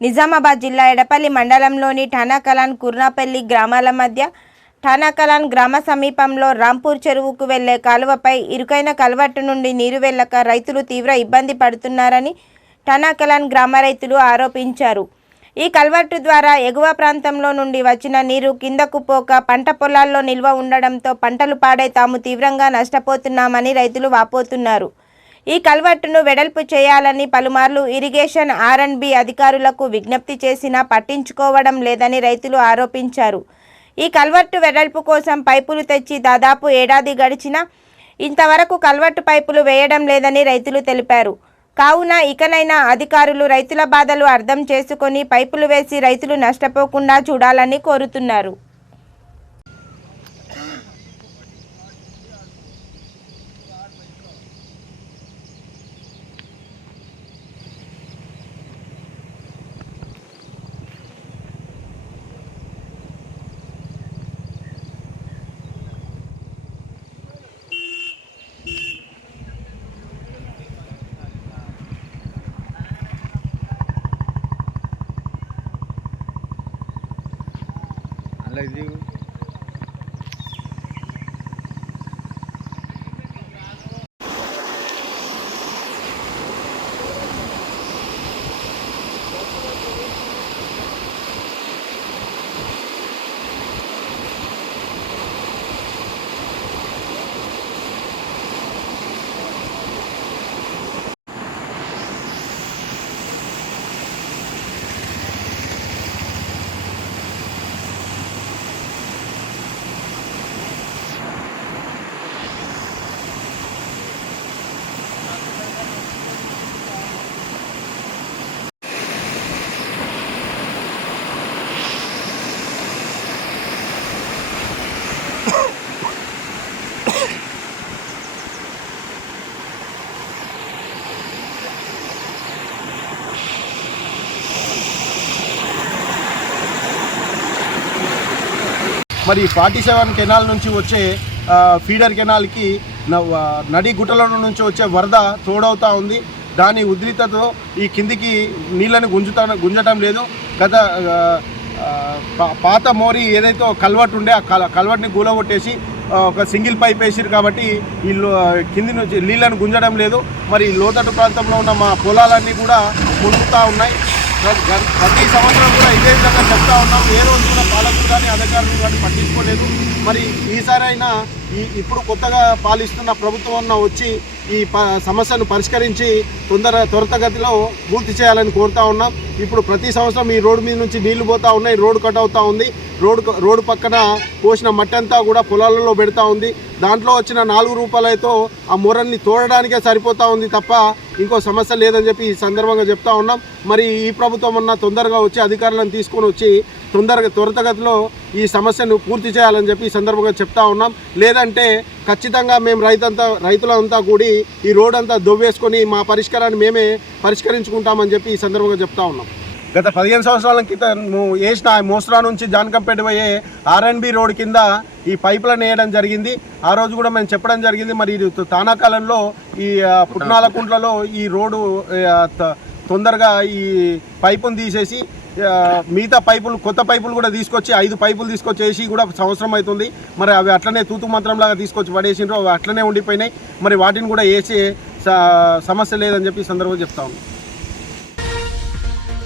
నిజామాబాద్ జిల్లా ఎడపల్లి మండలంలోని ఠానాకలాన్ కుర్నాపల్లి గ్రామాల మధ్య ఠానాకలాన్ గ్రామ సమీపంలో రాంపూర్ చెరువుకు వెళ్ళే కాలువపై ఇరుకైన కలవట్టు నుండి నీరు వెళ్ళక రైతులు తీవ్ర ఇబ్బంది పడుతున్నారని ఠానాకలాన్ గ్రామ రైతులు ఆరోపించారు. ఈ కల్వర్టు ద్వారా ఎగువ ప్రాంతంలో నుండి వచ్చిన నీరు కిందకు పోక పంట పొలాల్లో నిల్వ ఉండడంతో పంటలు పాడై తాము తీవ్రంగా నష్టపోతున్నామని రైతులు వాపోతున్నారు. ఈ కల్వర్టును వెడల్పు చేయాలని పలుమార్లు ఇరిగేషన్ ఆర్ అండ్ బి అధికారులకు విజ్ఞప్తి చేసినా పట్టించుకోవడం లేదని రైతులు ఆరోపించారు. ఈ కల్వర్టు వెడల్పు కోసం పైపులు తెచ్చి దాదాపు ఏడాది గడిచినా ఇంతవరకు కల్వర్టు పైపులు వేయడం లేదని రైతులు తెలిపారు. కావున ఇకనైనా అధికారులు రైతుల బాధలు అర్థం చేసుకొని పైపులు వేసి రైతులు నష్టపోకుండా చూడాలని కోరుతున్నారు. అలా ఇది మరి ఫార్టీ సెవెన్ కెనాల్ నుంచి వచ్చే ఫీడర్ కెనాల్కి నడి గుట్టల నుంచి వచ్చే వరద తోడవుతూ ఉంది. దాని ఉద్రిక్తతో ఈ కిందికి నీళ్ళని గుంజుతా గుంజటం లేదు. గత పాత మోరి ఏదైతే కల్వర్ట్ ఉండే ఆ కల కల్వర్ట్ని గూలగొట్టేసి ఒక సింగిల్ పైప్ వేసిరు కాబట్టి ఈ కింది నుంచి నీళ్ళను గుంజడం లేదు. మరి లోతట్టు ప్రాంతంలో ఉన్న మా పొలాలన్నీ కూడా మునుగుతూ ఉన్నాయి. ప్రతి సంవత్సరం కూడా ఇదే విధంగా చెప్తా ఉన్నాం. ఏ రోజు కూడా పాలకులు కానీ అధికారులు కానీ పట్టించుకోలేదు. మరి ఈసారైనా ఈ ఇప్పుడు కొత్తగా పాలిస్తున్న ప్రభుత్వం అన్న వచ్చి ఈ ప సమస్యను పరిష్కరించి తొందర త్వరితగతిలో పూర్తి చేయాలని కోరుతా ఉన్నాం. ఇప్పుడు ప్రతి సంవత్సరం ఈ రోడ్డు మీద నుంచి నీళ్ళు పోతా ఉన్నాయి రోడ్డు కట్ అవుతా ఉంది. రోడ్డు రోడ్డు పక్కన పోసిన మట్టి అంతా కూడా పొలాలలో పెడతా ఉంది. దాంట్లో వచ్చిన నాలుగు రూపాయలతో ఆ మొరల్ని తోడడానికే సరిపోతా ఉంది తప్ప ఇంకో సమస్య లేదని చెప్పి ఈ సందర్భంగా చెప్తా ఉన్నాం. మరి ఈ ప్రభుత్వం అన్న తొందరగా వచ్చి అధికారులను తీసుకొని వచ్చి తొందరగా త్వరితగతిలో ఈ సమస్యను పూర్తి చేయాలని చెప్పి ఈ సందర్భంగా చెప్తా ఉన్నాం. లేదంటే ఖచ్చితంగా మేము రైతంతా రైతులంతా కూడి ఈ రోడ్ అంతా దొవ్వేసుకొని మా పరిష్కారాన్ని మేమే పరిష్కరించుకుంటామని చెప్పి ఈ సందర్భంగా చెప్తా ఉన్నాం. గత పదిహేను సంవత్సరాల క్రితం వేసిన మోస్రా నుంచి జానకంపేట పోయే ఆర్ఎన్బి రోడ్ కింద ఈ పైపులను వేయడం జరిగింది. ఆ రోజు కూడా మేము చెప్పడం జరిగింది. మరి ఇది తానాకాలంలో ఈ పుట్నాలకుంట్లలో ఈ రోడ్డు త- తొందరగా ఈ పైపును తీసేసి మిగతా పైపులు కొత్త పైపులు కూడా తీసుకొచ్చి ఐదు పైపులు తీసుకొచ్చి వేసి కూడా సంవత్సరం అవుతుంది. మరి అవి అట్లనే తూతు మంత్రంలాగా తీసుకొచ్చి పడేసిండ్రు అవి అట్లనే ఉండిపోయినాయి. మరి వాటిని కూడా వేసే సమస్య లేదని చెప్పి సందర్భంగా చెప్తా ఉన్నాను